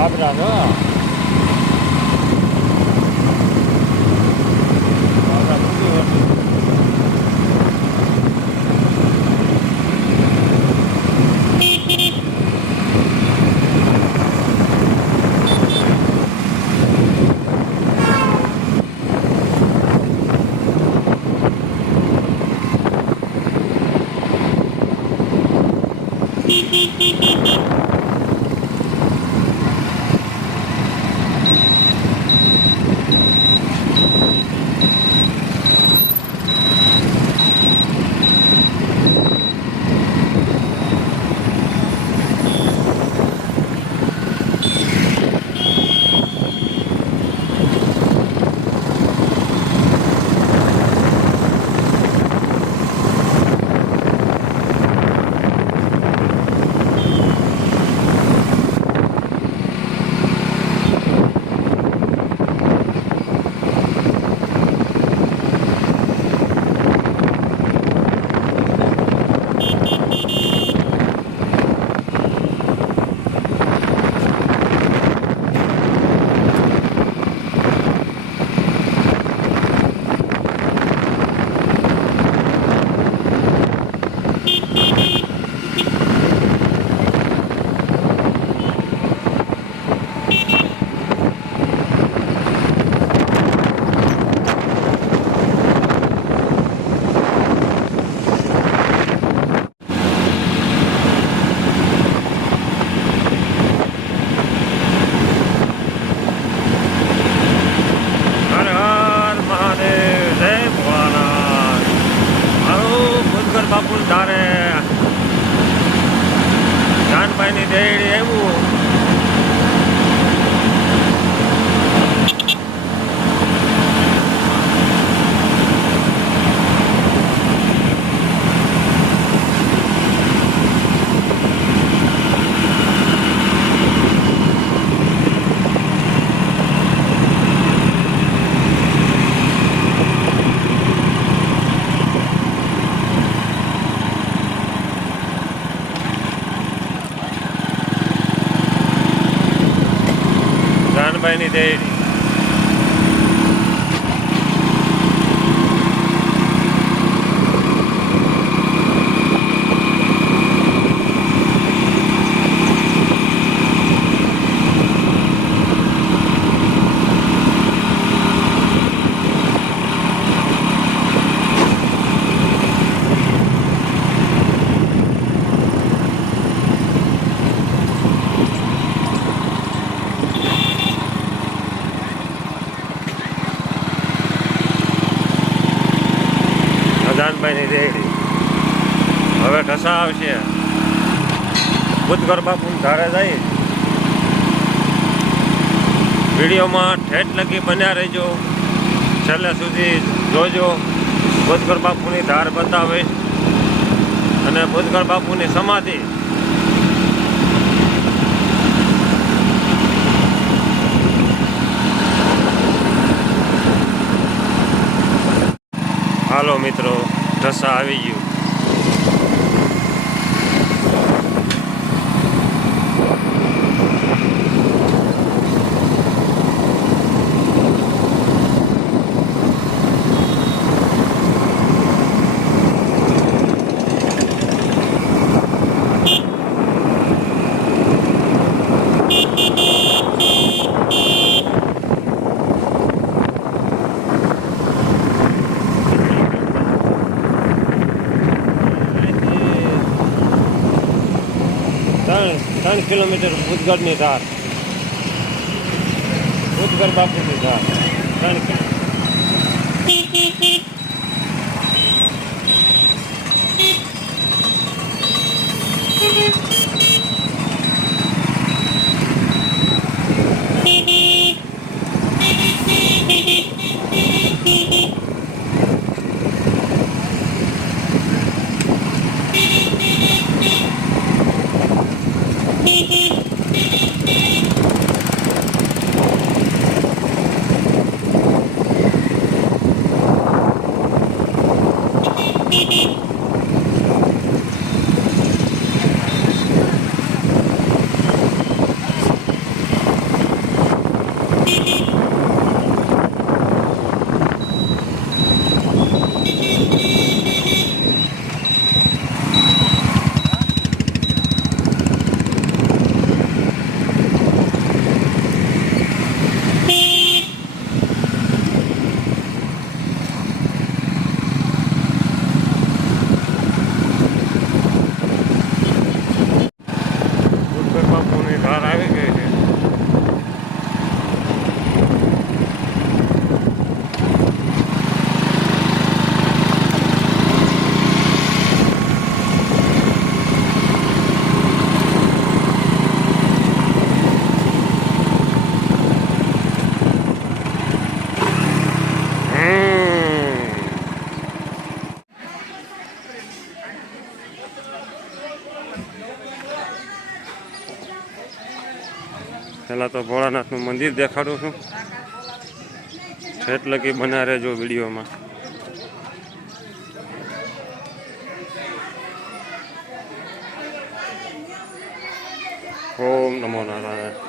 બાબરા છો બાબરા મૂકી હોય. હર જાનભાઈની દેડી ઢસા આવશે? ભૂતગર બાપુ ધારે જાય. વિડીયોમાં ઠેઠ લગી બન્યા રહેજો. છેલ્લે સુધી જોજો. ભૂતગર બાપુની ધાર બતાવે. અને ભૂતગર બાપુની સમાધિ. હાલો મિત્રો, ઢસા આવી ગયું ત્રણ ત્રણ કિલોમીટર ભૂતગઢની ધાર. ભૂતગઢ બાપુની ધાર. ત્રણ કિલોમીટર પહેલાં તો ભોળાનાથનું મંદિર દેખાડું છું. છેટ લગી બના રહેજો વિડીયોમાં. ઓમ નમો નારાયણ.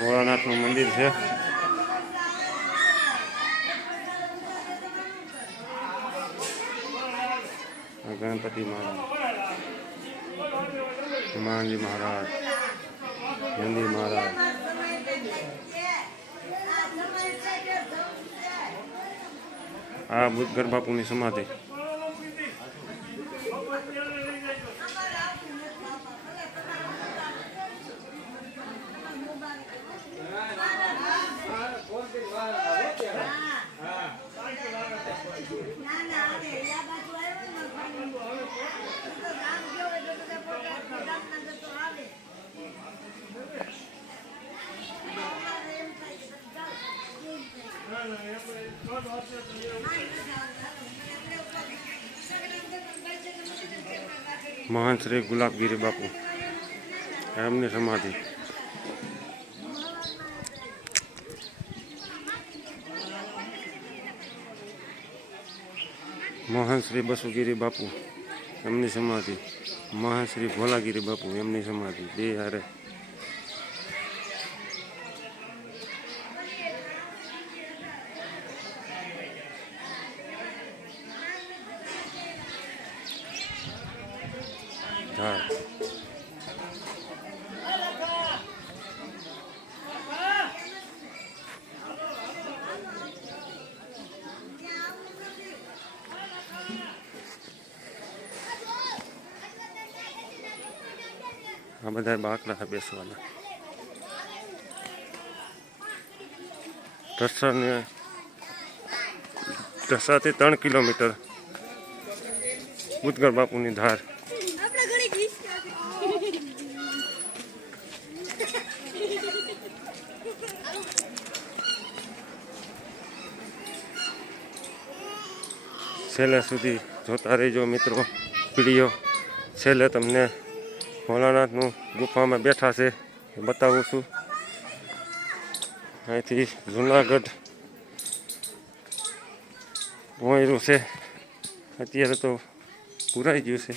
ભોળાનાથનું મંદિર છે. ગણપતિ મહારાજ. હનુમાનજી મહારાજ. નંદી મહારાજ. આ બુદ્ધ ગરબાપુની સમાધિ. મહાન શ્રી ગુલાબગીરી બાપુ. એમની સમાધિ. મહાન શ્રી બસુગીરી બાપુ, એમની સમાધિ. મહાન શ્રી ભોલાગીરી બાપુ, એમની સમાધિ. બે હારે. આ બધા બાકડા બેસવાના. ઢસાને ઢસાથી ત્રણ કિલોમીટર બુદગર બાપુની ધાર. છેલ્લે સુધી જોતા રહેજો મિત્રો, વીડિયો. છેલ્લે તમને ભોલાનાથનું ગુફામાં બેઠા છે. બતાવું છું. અહીંથી જુનાગઢ ભોંયરું છે. અત્યારે તો પુરાઈ ગયું છે.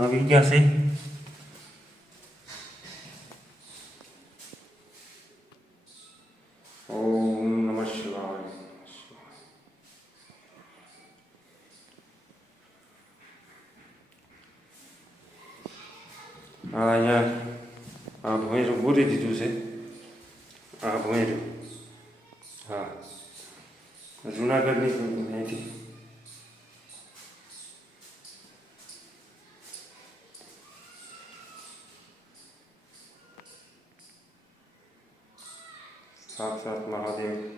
આવી ગયા છે ઓમ નમઃ શિવાય આ અહીંયા આ ભોંયરું પૂરી દીધું છે ભોંયરું હા. જુનાગઢની અહીંથી. સાક્ષાત મહાદેવ.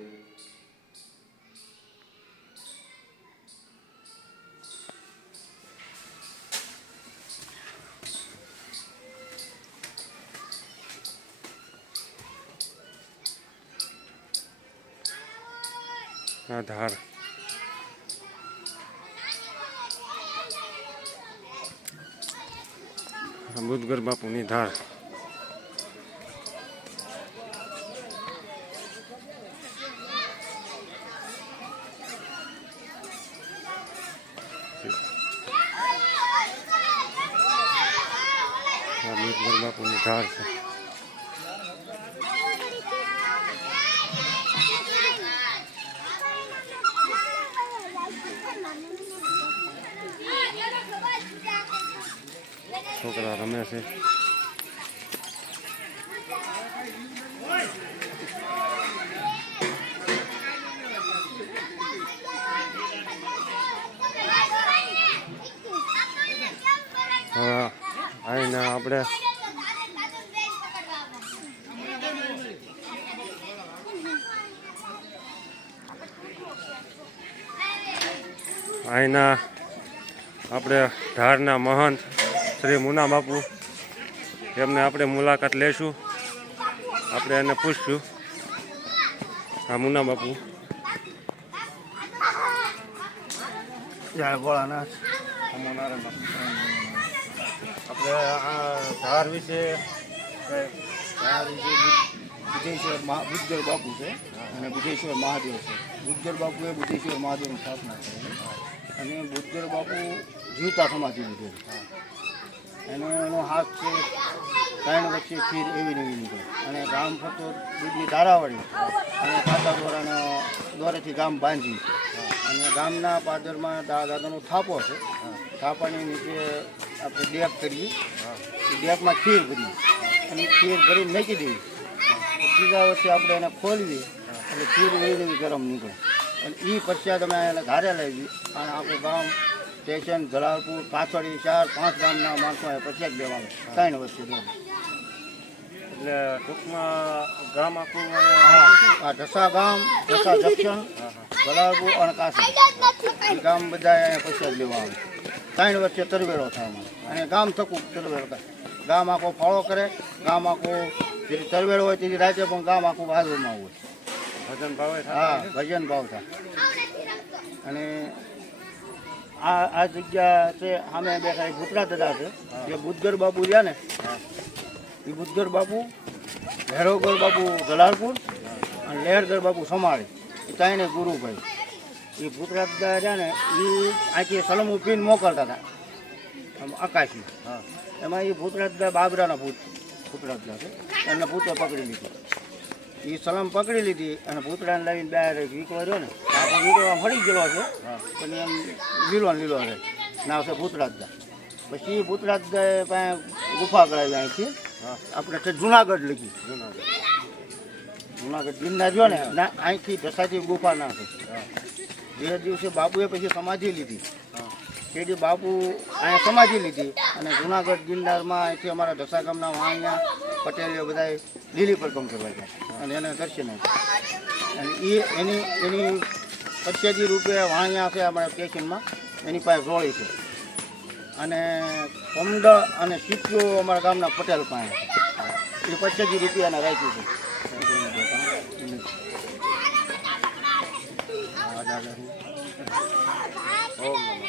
આ ધાર. બુદ્ધગર બાપુની ધાર. બુદ્ધગર બાપુની ધાર છે. રહ્યા અહીંના આપણે અહીંના આપણે ધારના મહંત શ્રી મુના બાપુ. એમને આપણે મુલાકાત લેશું. આપણે એને પૂછશું. હા, મુના બાપુ. ભોળાનાથ. આપણે આ ધાર વિશે ધાર વિશે બુદ્ધેશ્વર બુદ્ધર બાપુ છે. અને બુદ્ધેશ્વર મહાદેવ છે. બુદ્ધર બાપુએ બુદ્ધેશ્વર મહાદેવની સ્થાપના કરી અને બુદ્ધર બાપુ જીવતા સમાધિ લીધેલી. એનો એનો હાથ છે, ત્રણ વચ્ચે ખીર એવી નવી નીકળે. અને ગામ ફરતો દૂધની ધારાવાળી. અને કાકા દોરાનો દોરેથી ગામ બાંધી. અને ગામના પાદરમાં દા, દાદાનો થાપો છે. થાપાની નીચે આપણે ડેક કરીએ. ડેપમાં ખીર ભરી અને ખીર ભરીને મૂકી દઈએ. ત્રીજા વર્ષે આપણે એને ખોલવી એટલે ખીર એવી નવી ગરમ નીકળે. અને એ પશ્ચાત અમે એને ઘારે લાવી અને આપણું ગામ સ્ટેશન ધલાળપુર પાછળી ચાર પાંચ ગામના માણસો પશ્ચાત દેવાનું ત્રણ વર્ષે દેવાનું એટલે ટૂંકમાં ગામ આખું આ ઢસા ગામ ઢસા જંકશન ધલાળપુર અને કાસી. ગામ બધા અહીંયા પૈસા લેવા આવે ત્રણ વર્ષે તરવેરો થાય અને ગામ થકું તરવેરો થાય. ગામ આખો ફાળો કરે ગામ આખો જેથી તરવેરો હોય તેથી રાતે પણ ગામ આખું હાજરમાં હોય. ભજન ભાવે હા ભજન ભાવ થાય. અને આ આ જગ્યા છે સામે બેઠા એક ભૂતરા દાદા છે. જે બુદ્ધગર બાપુ રહ્યા ને એ બુદ્ધર બાપુ ભૈરવગર બાપુ જલાલપુર અને લહેરગર બાપુ સમાળી. એ ત્રણે ગુરુભાઈ. એ ભૂતરા દાદા રહ્યા ને એ આખી સલમ ઉપીને મોકલતા હતા. આમ આકાશી. હા. એમાં એ ભૂતરા દાદા બાબરાના ભૂત ભૂતરા દાદા છે. એમને ભૂતો પકડી લીધી. એ સલમ પકડી લીધી અને પૂતળાને લાવીને બહાર વીકળો રહ્યો ને આપણે વીકલો મળી ગયેલો છે. પણ એમ લીલો ને લીલો છે. નામ છે ભૂતરાજદા પછી એ ભૂતરાજદા પાસે ગુફા કરાવી અહીંથી આપણે છે જુનાગઢ લખી. જુનાગઢ જુનાગઢ ગીરના જો ને ના અહીંથી દસાથી ગુફા ના છે બે દિવસે બાપુએ પછી સમાધિ લીધી. હા. તેથી બાપુ અહીંયા સમાધિ લીધી. અને જુનાગઢ ગિરનારમાં અહીંથી અમારા ઢસા ગામના વાણિયા પટેલીઓ બધા લીલી પર કમ કરવા જાય અને એને કરશે નહીં. અને એ એની એની પચ્યાજી રૂપે વાણિયા છે અમારા સ્ટેશનમાં. એની પાસે જોડી છે. અને કમડ અને સીટીઓ અમારા ગામના પટેલ પાસે. એ પચ્યાજી રૂપિયાના રાખ્યું છે. ઓકે ઓમ.